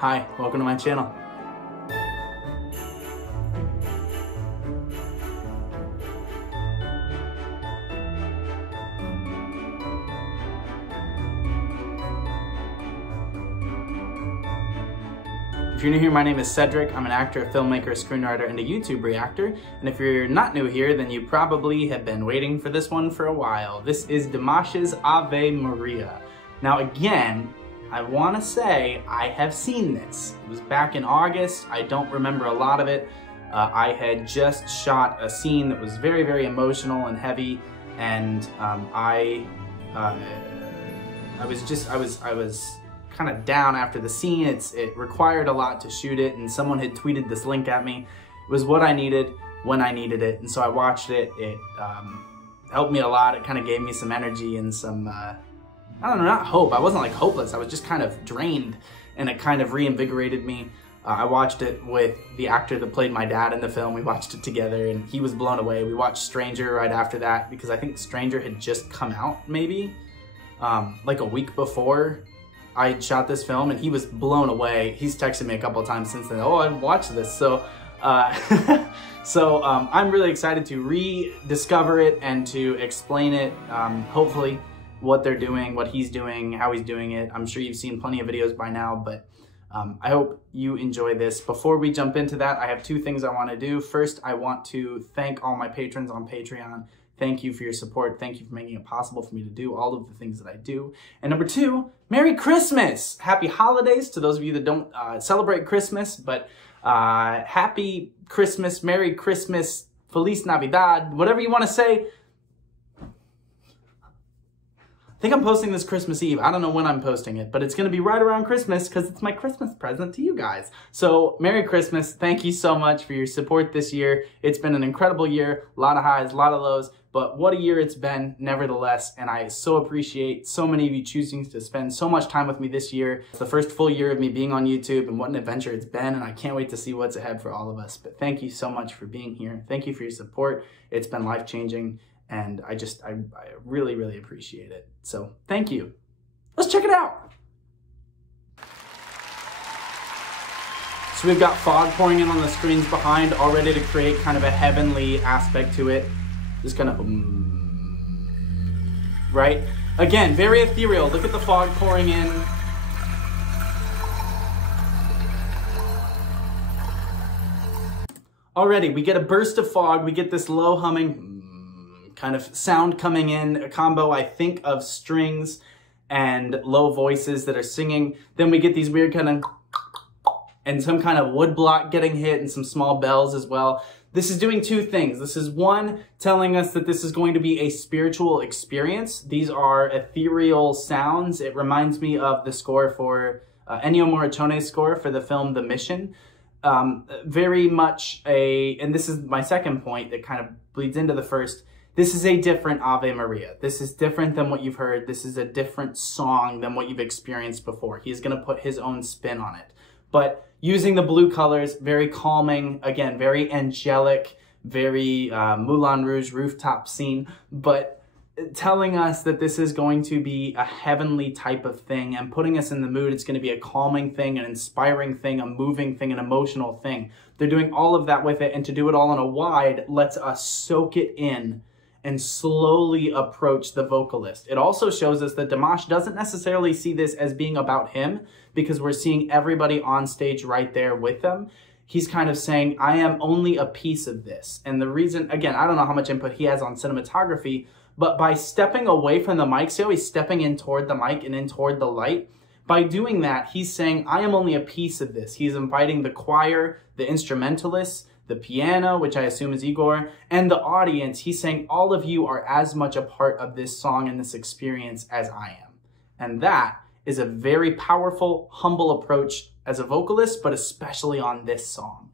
Hi, welcome to my channel. If you're new here, my name is Cedric. I'm an actor, a filmmaker, a screenwriter, and a YouTube reactor. And if you're not new here, then you probably have been waiting for this one for a while. This is Dimash's Ave Maria. Now again, I want to say I have seen this. It was back in August. I don't remember a lot of it. I had just shot a scene that was very, very emotional and heavy, and I was kind of down after the scene. It required a lot to shoot it, and someone had tweeted this link at me. It was what I needed when I needed it, and so I watched it. It helped me a lot. It kind of gave me some energy and some I don't know, not hope. I wasn't like hopeless. I was just kind of drained, and it kind of reinvigorated me. I watched it with the actor that played my dad in the film. We watched it together, and he was blown away. We watched Stranger right after that, because I think Stranger had just come out, maybe, like a week before I shot this film, and he was blown away. He's texted me a couple of times since then, oh, I've watched this. So, I'm really excited to rediscover it and to explain it, hopefully, what they're doing, what he's doing, how he's doing it. I'm sure you've seen plenty of videos by now, but I hope you enjoy this. Before we jump into that, I have two things I want to do. First, I want to thank all my patrons on Patreon. Thank you for your support. Thank you for making it possible for me to do all of the things that I do. And number two, Merry Christmas! Happy holidays to those of you that don't celebrate Christmas, but Happy Christmas, Merry Christmas, Feliz Navidad, whatever you want to say. I think I'm posting this Christmas Eve. I don't know when I'm posting it, but it's going to be right around Christmas because it's my Christmas present to you guys. So Merry Christmas. Thank you so much for your support this year. It's been an incredible year, a lot of highs, a lot of lows, but what a year it's been nevertheless. And I so appreciate so many of you choosing to spend so much time with me this year. It's the first full year of me being on YouTube, and what an adventure it's been. And I can't wait to see what's ahead for all of us. But thank you so much for being here. Thank you for your support. It's been life-changing. And I really, really appreciate it. So thank you. Let's check it out. So we've got fog pouring in on the screens behind, all ready to create kind of a heavenly aspect to it. Just kind of, right? Again, very ethereal. Look at the fog pouring in. Already, we get a burst of fog. We get this low humming kind of sound coming in, a combo, I think, of strings and low voices that are singing. Then we get these weird kind of, and some kind of wood block getting hit and some small bells as well. This is doing two things. This is one, telling us that this is going to be a spiritual experience. These are ethereal sounds. It reminds me of the score for Ennio Morricone's score for the film The Mission. Very much and this is my second point that kind of bleeds into the first. This is a different Ave Maria. This is different than what you've heard. This is a different song than what you've experienced before. He's going to put his own spin on it. But using the blue colors, very calming, again, very angelic, very Moulin Rouge rooftop scene, but telling us that this is going to be a heavenly type of thing and putting us in the mood. It's going to be a calming thing, an inspiring thing, a moving thing, an emotional thing. They're doing all of that with it, and to do it all on a wide lets us soak it in and slowly approach the vocalist. It also shows us that Dimash doesn't necessarily see this as being about him, because we're seeing everybody on stage right there with them. He's kind of saying, I am only a piece of this. And the reason, again, I don't know how much input he has on cinematography, but by stepping away from the mic, so he's stepping in toward the mic and in toward the light, by doing that, he's saying, I am only a piece of this. He's inviting the choir, the instrumentalists, the piano, which I assume is Igor, and the audience. He's saying all of you are as much a part of this song and this experience as I am. And that is a very powerful, humble approach as a vocalist, but especially on this song.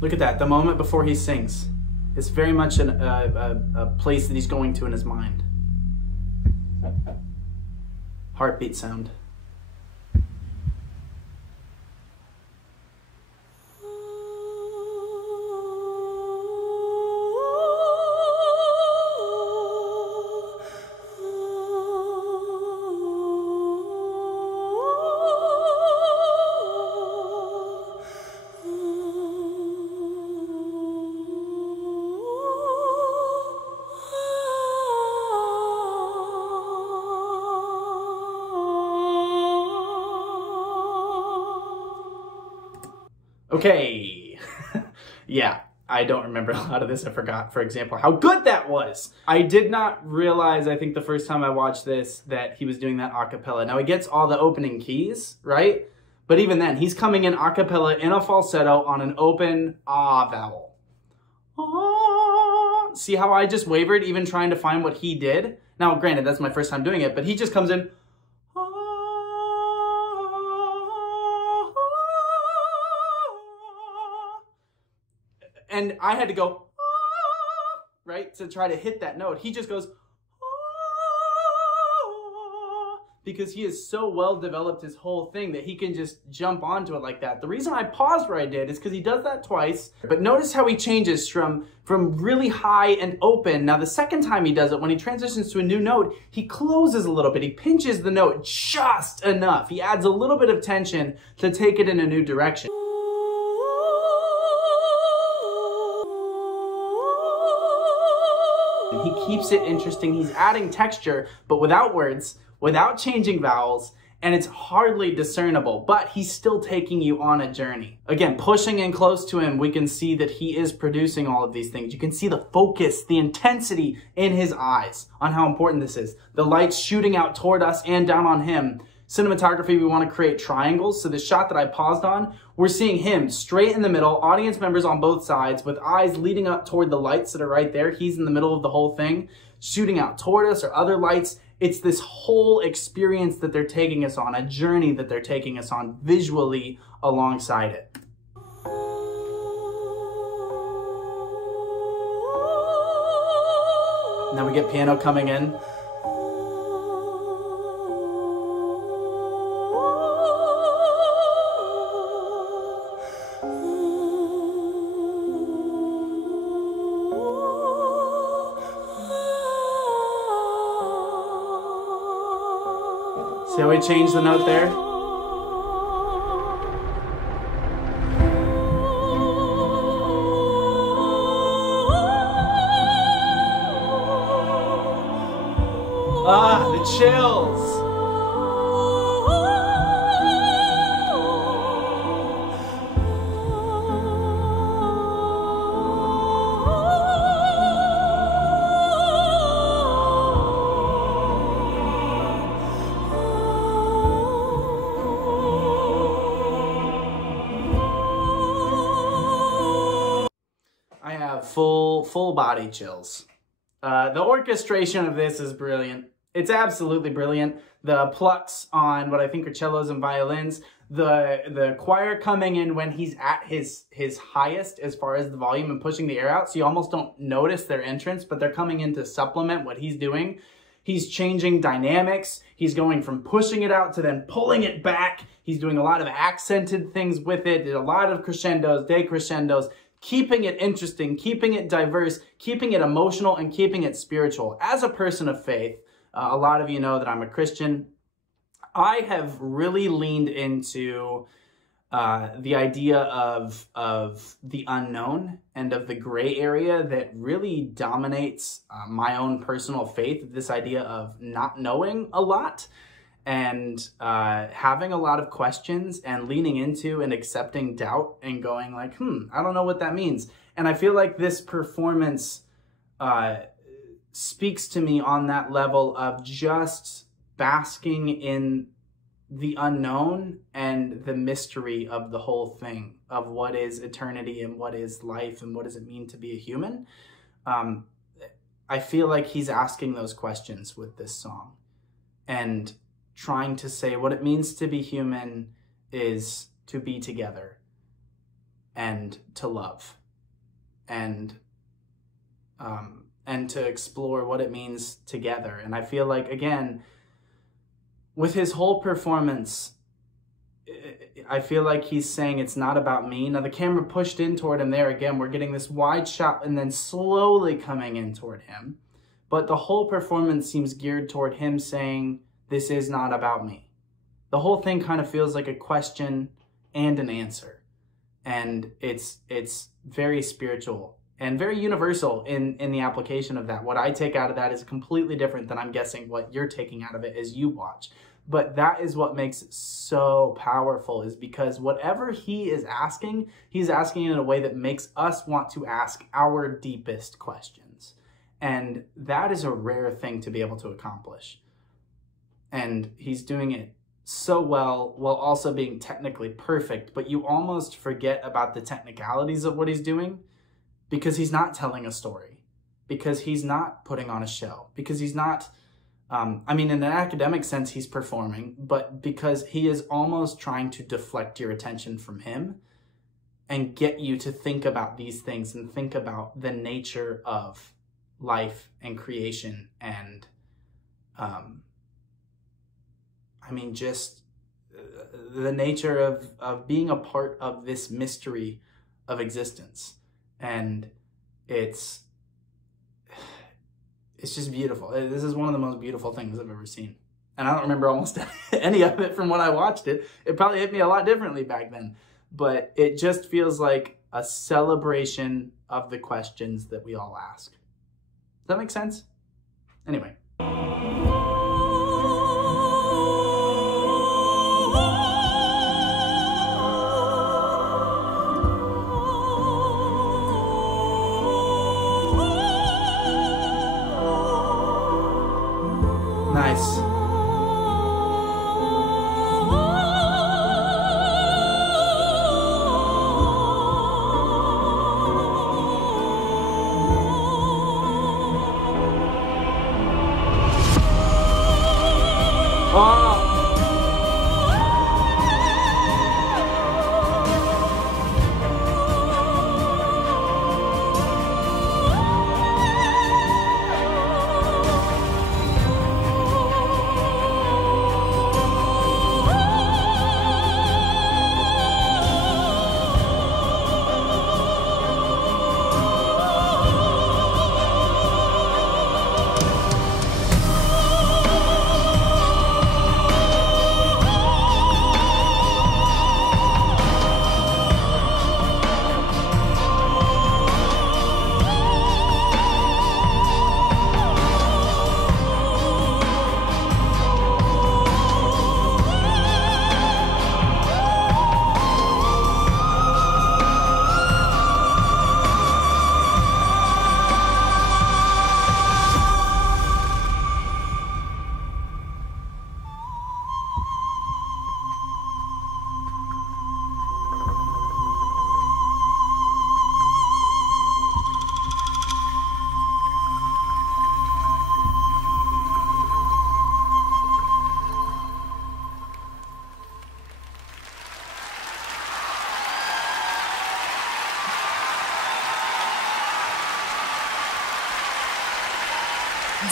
Look at that, the moment before he sings. It's very much a place that he's going to in his mind. Heartbeat sound. Okay. Yeah, I don't remember a lot of this. I forgot, for example, how good that was. I did not realize, I think the first time I watched this, that he was doing that a cappella. Now he gets all the opening keys, right? But even then, he's coming in a cappella in a falsetto on an open ah vowel. Ah. See how I just wavered even trying to find what he did? Now, granted, that's my first time doing it, but he just comes in. And I had to go, right, to try to hit that note. He just goes, because he is so well developed his whole thing that he can just jump onto it like that. The reason I paused where I did is because he does that twice. But notice how he changes from really high and open. Now the second time he does it, when he transitions to a new note, he closes a little bit. He pinches the note just enough. He adds a little bit of tension to take it in a new direction. He keeps it interesting. He's adding texture, but without words, without changing vowels, and it's hardly discernible, but he's still taking you on a journey. Again, pushing in close to him, we can see that he is producing all of these things. You can see the focus, the intensity in his eyes on how important this is. The lights shooting out toward us and down on him. Cinematography, we want to create triangles. So the shot that I paused on, we're seeing him straight in the middle, audience members on both sides with eyes leading up toward the lights that are right there. He's in the middle of the whole thing, shooting out toward us or other lights. It's this whole experience that they're taking us on, a journey that they're taking us on visually alongside it. Now we get piano coming in. See how we changed the note there? Ah, the chills. Full body chills. The orchestration of this is brilliant. It's absolutely brilliant. The plucks on what I think are cellos and violins. The choir coming in when he's at his highest as far as the volume and pushing the air out, so you almost don't notice their entrance, but they're coming in to supplement what he's doing. He's changing dynamics. He's going from pushing it out to then pulling it back. He's doing a lot of accented things with it. A lot of crescendos, decrescendos. Keeping it interesting, keeping it diverse, keeping it emotional, and keeping it spiritual. As a person of faith, a lot of you know that I'm a Christian. I have really leaned into the idea of the unknown and of the gray area that really dominates my own personal faith. This idea of not knowing a lot and having a lot of questions and leaning into and accepting doubt and going like, I don't know what that means. And I feel like this performance speaks to me on that level of just basking in the unknown and the mystery of the whole thing, of what is eternity and what is life and what does it mean to be a human. I feel like he's asking those questions with this song and trying to say what it means to be human is to be together and to love and to explore what it means together. And I feel like, again, with his whole performance, I feel like he's saying it's not about me. Now the camera pushed in toward him there again. We're getting this wide shot and then slowly coming in toward him. But the whole performance seems geared toward him saying, this is not about me. The whole thing kind of feels like a question and an answer. And it's very spiritual and very universal in the application of that. What I take out of that is completely different than I'm guessing what you're taking out of it as you watch. But that is what makes it so powerful, is because whatever he is asking, he's asking in a way that makes us want to ask our deepest questions. And that is a rare thing to be able to accomplish. And he's doing it so well while also being technically perfect, but you almost forget about the technicalities of what he's doing because he's not telling a story, because he's not putting on a show, because he's not, I mean, in an academic sense, he's performing, but because he is almost trying to deflect your attention from him and get you to think about these things and think about the nature of life and creation and, I mean, just the nature of being a part of this mystery of existence. And it's just beautiful. This is one of the most beautiful things I've ever seen. And I don't remember almost any of it from when I watched it. It probably hit me a lot differently back then. But it just feels like a celebration of the questions that we all ask. Does that make sense? Anyway. Nice.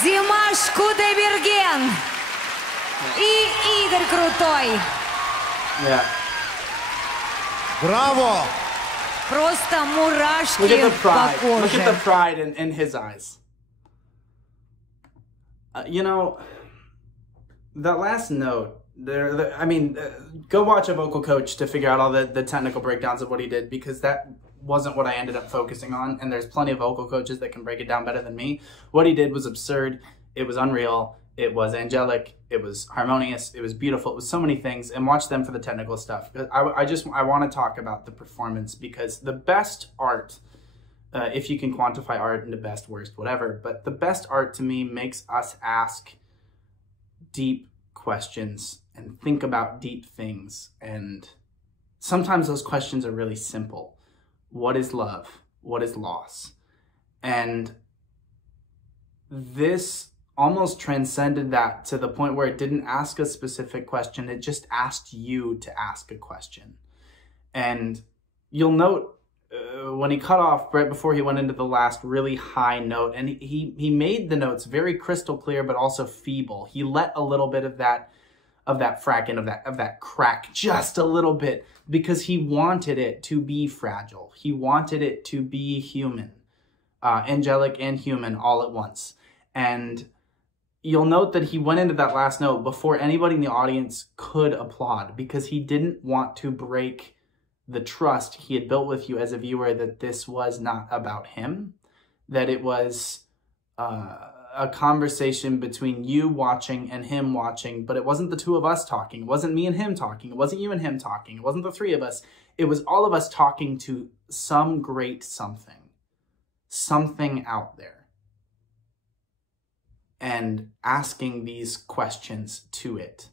Dimash Kudaibergen и Игорь Крутой. Yeah. Bravo! Просто мурашки Look at the по pride. коже. Look at the pride in his eyes. You know, that last note, I mean, go watch a vocal coach to figure out all the technical breakdowns of what he did, because that wasn't what I ended up focusing on, and there's plenty of vocal coaches that can break it down better than me. What he did was absurd, it was unreal, it was angelic, it was harmonious, it was beautiful, it was so many things, and watch them for the technical stuff. I want to talk about the performance, because the best art, if you can quantify art into best, worst, whatever, but the best art to me makes us ask deep questions and think about deep things, and sometimes those questions are really simple. What is love? What is loss? And this almost transcended that to the point where it didn't ask a specific question. It just asked you to ask a question. And you'll note when he cut off right before he went into the last really high note, and he made the notes very crystal clear, but also feeble. He let a little bit of that fracking, of that crack, just a little bit, because he wanted it to be fragile. He wanted it to be human, angelic and human all at once. And you'll note that he went into that last note before anybody in the audience could applaud, because he didn't want to break the trust he had built with you as a viewer that this was not about him, that it was a conversation between you watching and him watching, but it wasn't the two of us talking. It wasn't me and him talking. It wasn't you and him talking. It wasn't the three of us. It was all of us talking to some great something out there, and asking these questions to it,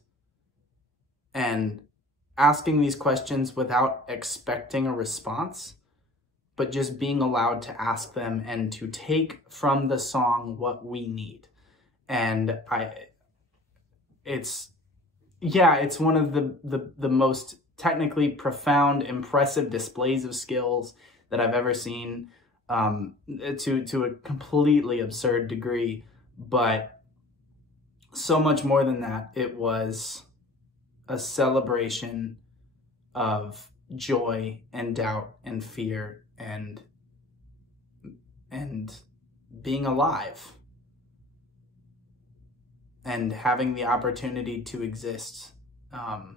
and asking these questions without expecting a response, but just being allowed to ask them and to take from the song what we need. And it's one of the most technically profound, impressive displays of skills that I've ever seen, to a completely absurd degree. But so much more than that, it was a celebration of joy and doubt and fear and being alive and having the opportunity to exist, and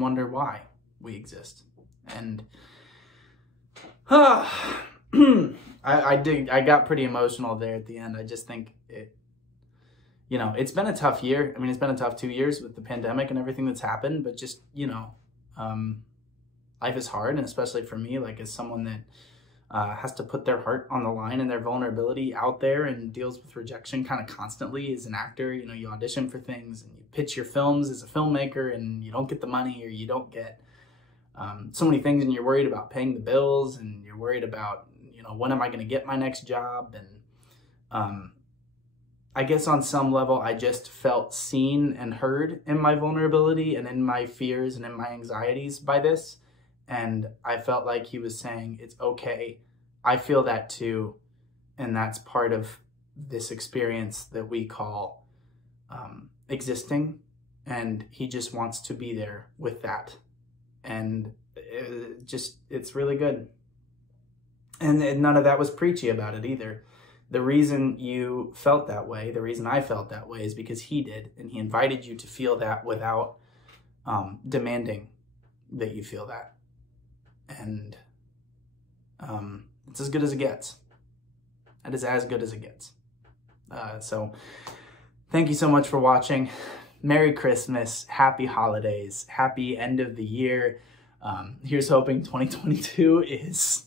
wonder why we exist. And I got pretty emotional there at the end. I just think it's been a tough year. I mean, it's been a tough 2 years with the pandemic and everything that's happened, but just, life is hard. And especially for me, like as someone that has to put their heart on the line and their vulnerability out there and deals with rejection kind of constantly as an actor. You audition for things and you pitch your films as a filmmaker and you don't get the money, or you don't get so many things, and you're worried about paying the bills, and you're worried about, when am I going to get my next job? And I guess on some level, I just felt seen and heard in my vulnerability and in my fears and in my anxieties by this. And I felt like he was saying, it's okay. I feel that too. And that's part of this experience that we call existing. And he just wants to be there with that. And it's really good. And none of that was preachy about it either. The reason you felt that way, the reason I felt that way, is because he did. And he invited you to feel that without demanding that you feel that. And it's as good as it gets. That is as good as it gets. So thank you so much for watching. Merry Christmas, happy holidays, happy end of the year. Here's hoping 2022 is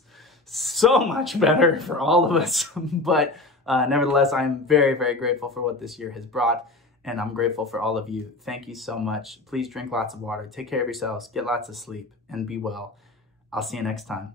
so much better for all of us. But nevertheless, I'm very, very grateful for what this year has brought. And I'm grateful for all of you. Thank you so much. Please drink lots of water. Take care of yourselves. Get lots of sleep and be well. I'll see you next time.